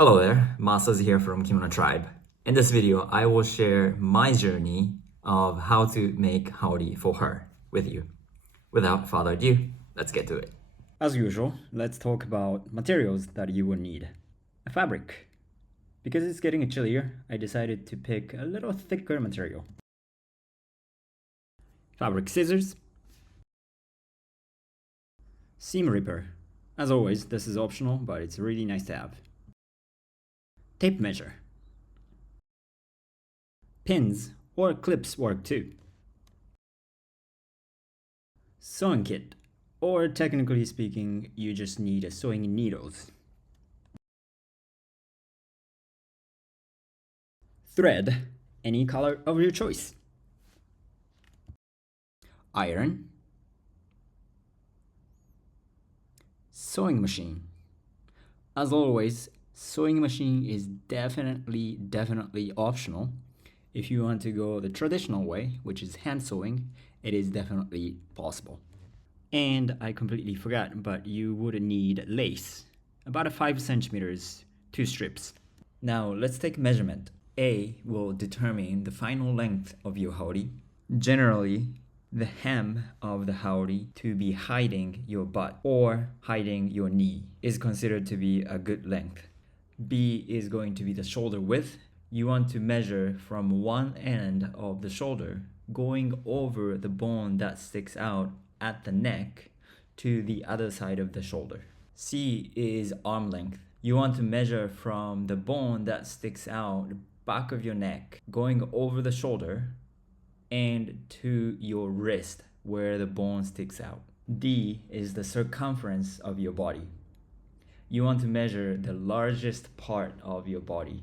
Hello there, Masa's here from Kimono Tribe. In this video, I will share my journey of how to make Haori for her with you. Without further ado, let's get to it. As usual, let's talk about materials that you will need. A fabric. Because it's getting chillier, I decided to pick a little thicker material. Fabric scissors. Seam ripper. As always, this is optional, but it's really nice to have. Tape measure. Pins or clips work too. Sewing kit, or technically speaking, you just need sewing needles. Thread, any color of your choice. Iron. Sewing machine. As always, sewing machine is definitely optional. If you want to go the traditional way, which is hand sewing, it is definitely possible. And I completely forgot, but you would need lace, about 5 centimeters, 2 strips. Now let's take measurement. A will determine the final length of your haori. Generally, the hem of the haori to be hiding your butt or hiding your knee is considered to be a good length. B is going to be the shoulder width. You want to measure from one end of the shoulder going over the bone that sticks out at the neck to the other side of the shoulder. C is arm length. You want to measure from the bone that sticks out back of your neck going over the shoulder and to your wrist where the bone sticks out. D is the circumference of your body. You want to measure the largest part of your body.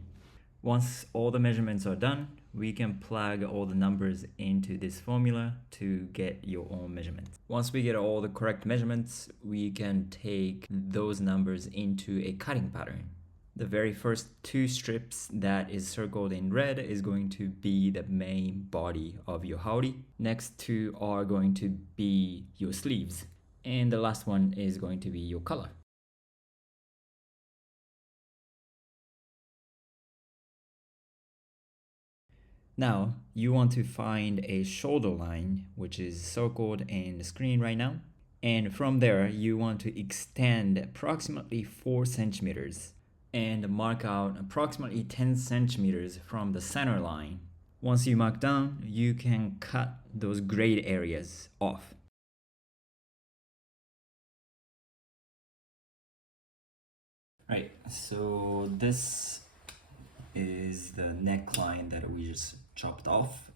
Once all the measurements are done, we can plug all the numbers into this formula to get your own measurements. Once we get all the correct measurements, we can take those numbers into a cutting pattern. The very first 2 strips that is circled in red is going to be the main body of your haori. Next 2 are going to be your sleeves. And the last one is going to be your color. Now, you want to find a shoulder line, which is circled in the screen right now. And from there, you want to extend approximately 4 centimeters and mark out approximately 10 centimeters from the center line. Once you mark down, you can cut those grayed areas off. Right, so this is the neckline that we just chopped off,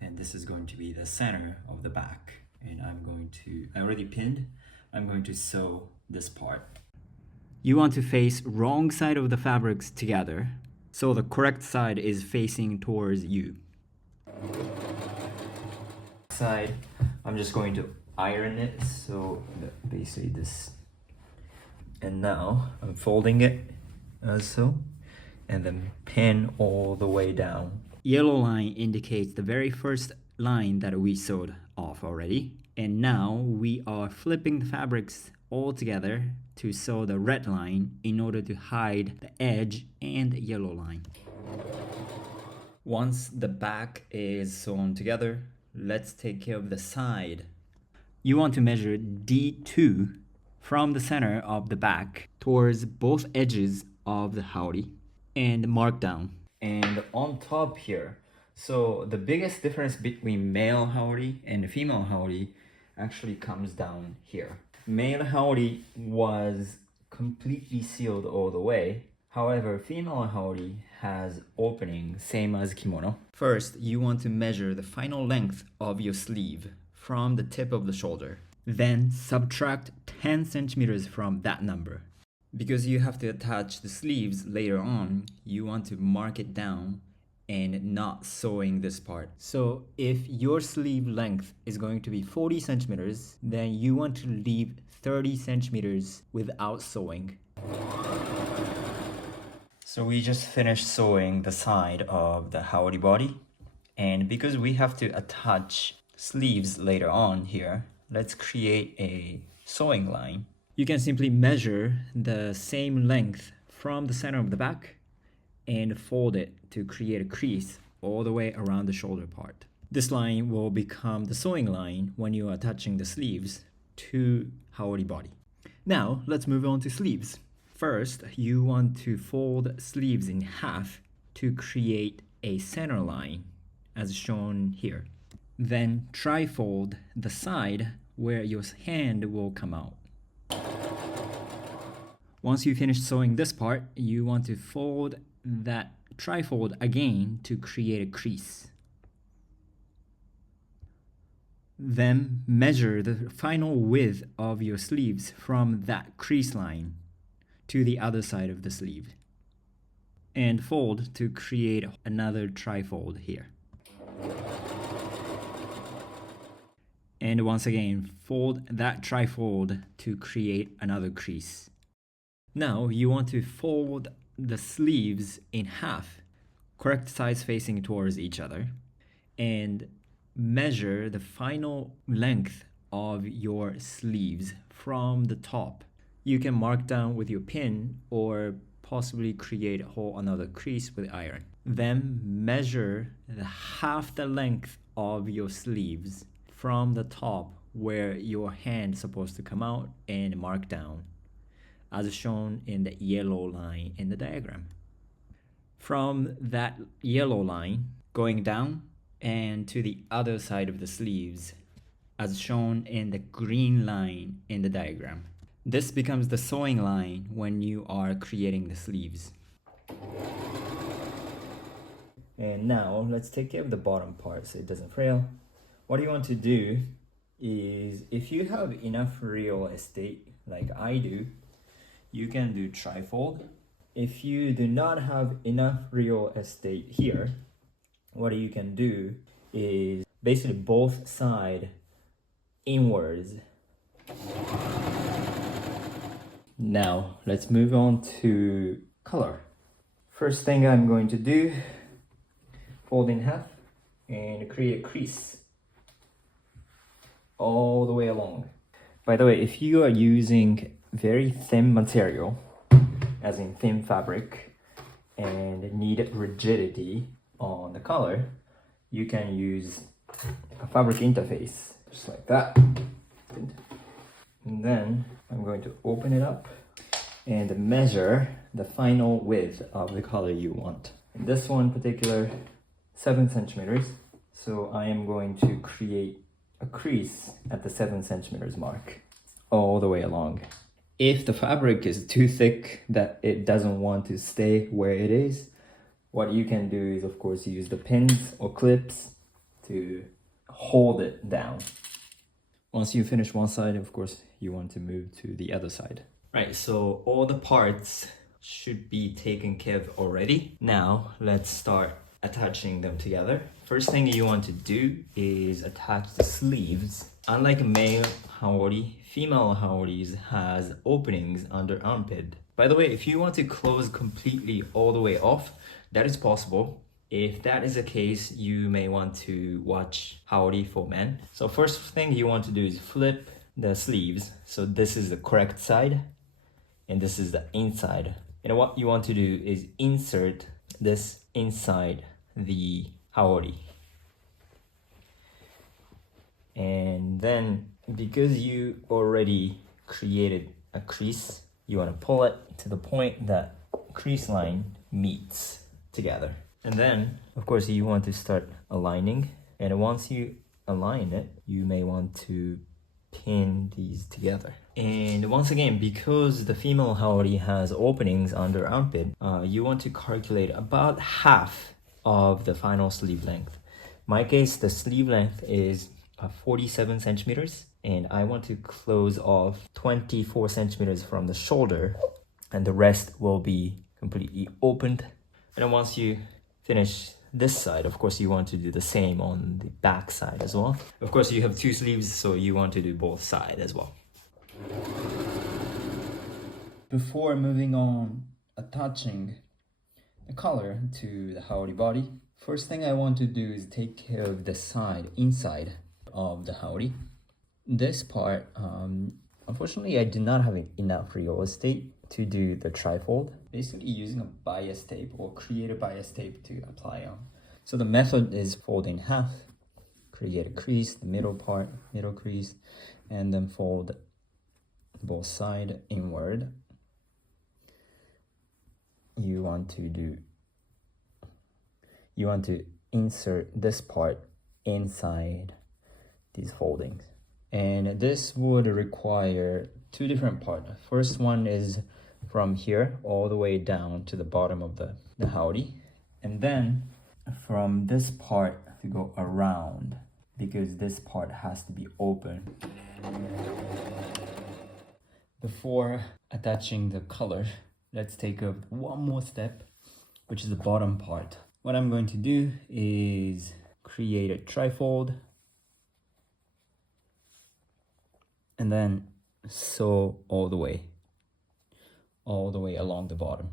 and this is going to be the center of the back, and I already pinned. I'm going to sew this part. You want to face wrong side of the fabrics together, so the correct side is facing towards you. Side, I'm just going to iron it, so basically this. And now I'm folding it as so, and then pin all the way down. Yellow line indicates the very first line that we sewed off already. And now we are flipping the fabrics all together to sew the red line in order to hide the edge and the yellow line. Once the back is sewn together, let's take care of the side. You want to measure D2 from the center of the back towards both edges of the haori and mark down. And on top here, so the biggest difference between male haori and female haori actually comes down here. Male haori was completely sealed all the way. However, female haori has opening, same as kimono. First, you want to measure the final length of your sleeve from the tip of the shoulder. Then subtract 10 centimeters from that number. Because you have to attach the sleeves later on, you want to mark it down and not sewing this part. So if your sleeve length is going to be 40 centimeters, then you want to leave 30 centimeters without sewing. So we just finished sewing the side of the haori body. And because we have to attach sleeves later on here, let's create a sewing line. You can simply measure the same length from the center of the back and fold it to create a crease all the way around the shoulder part. This line will become the sewing line when you are attaching the sleeves to Haori body. Now let's move on to sleeves. First, you want to fold sleeves in half to create a center line as shown here. Then tri-fold the side where your hand will come out. Once you finish sewing this part, you want to fold that tri-fold again to create a crease. Then measure the final width of your sleeves from that crease line to the other side of the sleeve and fold to create another tri-fold here. And once again, fold that tri-fold to create another crease. Now you want to fold the sleeves in half, correct sides facing towards each other, and measure the final length of your sleeves from the top. You can mark down with your pin or possibly create a whole another crease with iron. Then measure half the length of your sleeves from the top where your hand is supposed to come out and mark down, as shown in the yellow line in the diagram. From that yellow line, going down and to the other side of the sleeves, as shown in the green line in the diagram. This becomes the sewing line when you are creating the sleeves. And now let's take care of the bottom part so it doesn't frail. What you want to do is, if you have enough real estate like I do, you can do tri-fold. If you do not have enough real estate here, what you can do is basically both sides inwards. Now let's move on to color. First thing I'm going to do, fold in half and create a crease all the way along. By the way, if you are using very thin material, as in thin fabric, and need rigidity on the color, you can use a fabric interface, just like that. And then I'm going to open it up and measure the final width of the color you want. In this one particular, 7 centimeters. So I am going to create a crease at the 7 centimeters mark all the way along. If the fabric is too thick that it doesn't want to stay where it is, what you can do is, of course, use the pins or clips to hold it down. Once you finish one side, of course, you want to move to the other side. Right, so all the parts should be taken care of already. Now, let's start attaching them together. First thing you want to do is attach the sleeves. Unlike male Haori, female Haoris has openings under armpit. By the way, if you want to close completely all the way off, that is possible. If that is the case, you may want to watch Haori for Men. So first thing you want to do is flip the sleeves. So this is the correct side and this is the inside. And what you want to do is insert this inside the Haori. And then because you already created a crease, you want to pull it to the point that crease line meets together. And then, of course, you want to start aligning. And once you align it, you may want to pin these together. And once again, because the female Haori has openings under armpit, you want to calculate about half of the final sleeve length. In my case, the sleeve length is 47 centimeters, and I want to close off 24 centimeters from the shoulder, and the rest will be completely opened. And then once you finish this side, of course, you want to do the same on the back side as well. Of course, you have 2 sleeves, so you want to do both sides as well. Before moving on attaching the collar to the Haori body, first thing I want to do is take care of the side, inside of the Haori. This part, unfortunately, I do not have enough real estate to do the trifold, basically using a bias tape or create a bias tape to apply on. So the method is fold in half, create a crease, the middle part, middle crease, and then fold both sides inward. You want to insert this part inside these foldings. And this would require two different parts. First one is from here all the way down to the bottom of the haori. And then from this part to go around, because this part has to be open. Before attaching the color, let's take up one more step, which is the bottom part. What I'm going to do is create a trifold and then sew all the way along the bottom.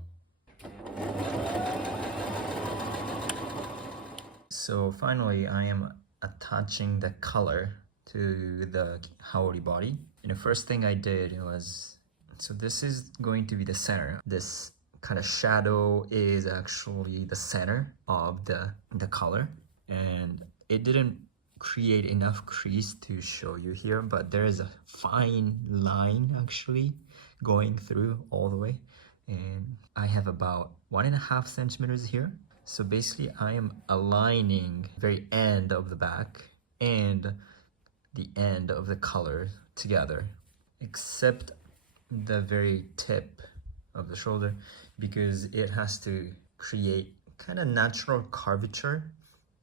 So finally, I am attaching the color to the haori body. And the first thing I did was, so this is going to be the center. This kind of shadow is actually the center of the color. And it didn't create enough crease to show you here, but there is a fine line actually going through all the way, and I have about 1.5 centimeters here. So basically I am aligning very end of the back and the end of the color together, except the very tip of the shoulder, because it has to create kind of natural curvature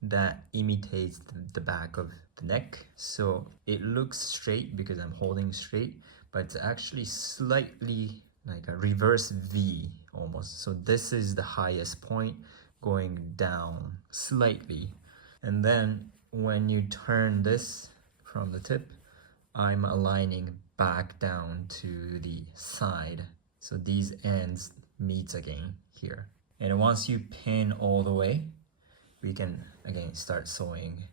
that imitates the back of the neck. So it looks straight because I'm holding straight, but it's actually slightly like a reverse V almost. So this is the highest point going down slightly. And then when you turn this from the tip, I'm aligning back down to the side. So these ends meet again here. And once you pin all the way, we can again start sewing.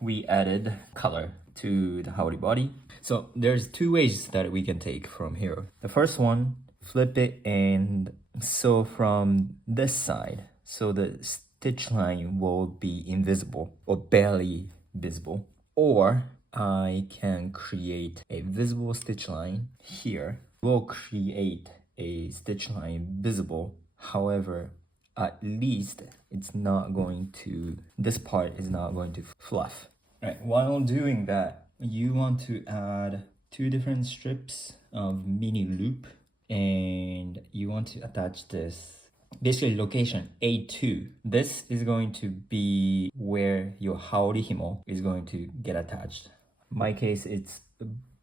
We added color to the haori body. So there's two ways that we can take from here. The first one, flip it and sew from this side. So the stitch line will be invisible or barely visible. Or I can create a visible stitch line here. We'll create a stitch line visible. However, at least it's not going to, this part is not going to fluff. Right, while doing that, you want to add 2 different strips of mini loop, and you want to attach this, basically location A2. This is going to be where your Haori-Himo is going to get attached. In my case, it's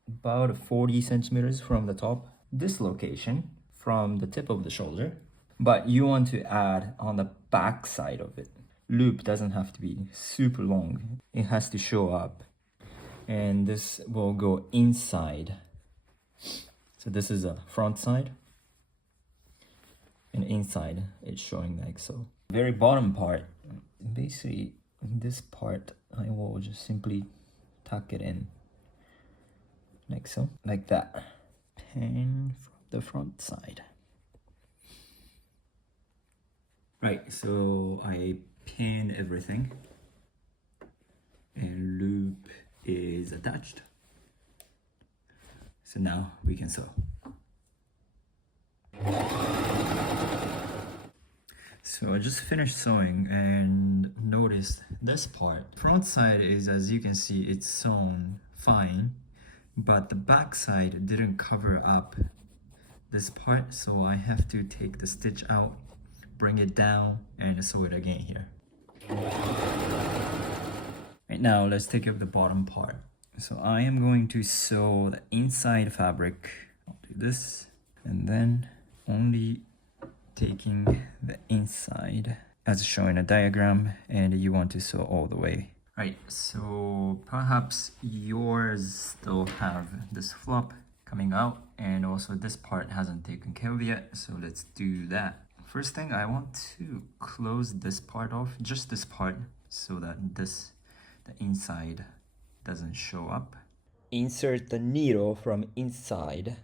about 40 centimeters from the top. This location from the tip of the shoulder. But you want to add on the back side of it. Loop doesn't have to be super long. It has to show up. And this will go inside. So this is a front side. And inside it's showing like so. Very bottom part, basically this part, I will just simply tuck it in. Like so, like that. Pin from the front side. Right, so I pin everything and loop is attached. So now we can sew. So I just finished sewing and notice this part. Front side is, as you can see, it's sewn fine, but the back side didn't cover up this part, so I have to take the stitch out, bring it down, and sew it again here. Right now, let's take up the bottom part. So I am going to sew the inside fabric. I'll do this, and then only taking the inside as shown in a diagram, and you want to sew all the way. Right, so perhaps yours still have this flap coming out, and also this part hasn't taken care of yet, so let's do that. First thing, I want to close this part off, just this part, so that the inside doesn't show up. Insert the needle from inside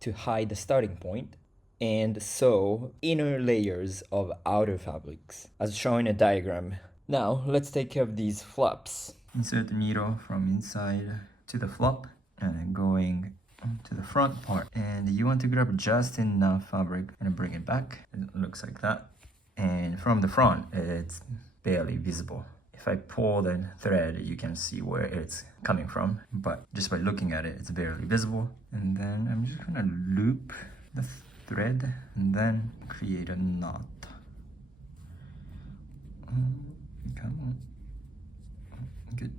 to hide the starting point and sew inner layers of outer fabrics, as shown in a diagram. Now, let's take care of these flaps. Insert the needle from inside to the flap and then going to the front part. And you want to grab just enough fabric and bring it back. It looks like that. And from the front, it's barely visible. If I pull the thread, you can see where it's coming from, but just by looking at it, it's barely visible. And then I'm just gonna loop the thread and then create a knot. Come on. Good.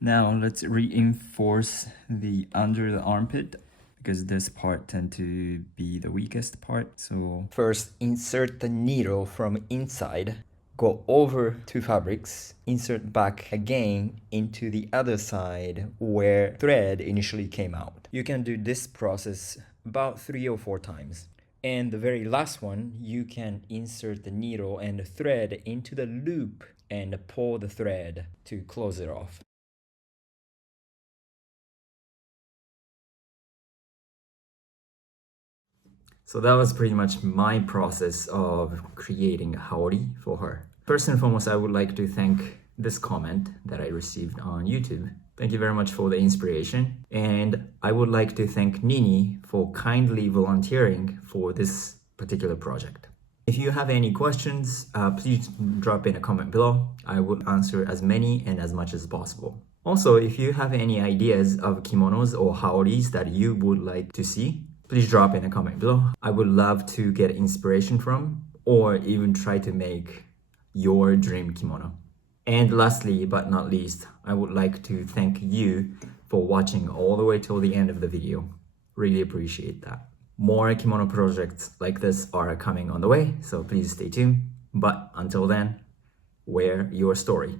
Now let's reinforce the under the armpit because this part tends to be the weakest part. So first insert the needle from inside, go over two fabrics, insert back again into the other side where thread initially came out. You can do this process about 3 or 4 times. And the very last one, you can insert the needle and the thread into the loop and pull the thread to close it off. So that was pretty much my process of creating a haori for her. First and foremost, I would like to thank this comment that I received on YouTube. Thank you very much for the inspiration. And I would like to thank Nini for kindly volunteering for this particular project. If you have any questions, please drop in a comment below. I will answer as many and as much as possible. Also, if you have any ideas of kimonos or haoris that you would like to see, please drop in a comment below. I would love to get inspiration from or even try to make your dream kimono. And lastly, but not least, I would like to thank you for watching all the way till the end of the video. Really appreciate that. More kimono projects like this are coming on the way, so please stay tuned. But until then, wear your story.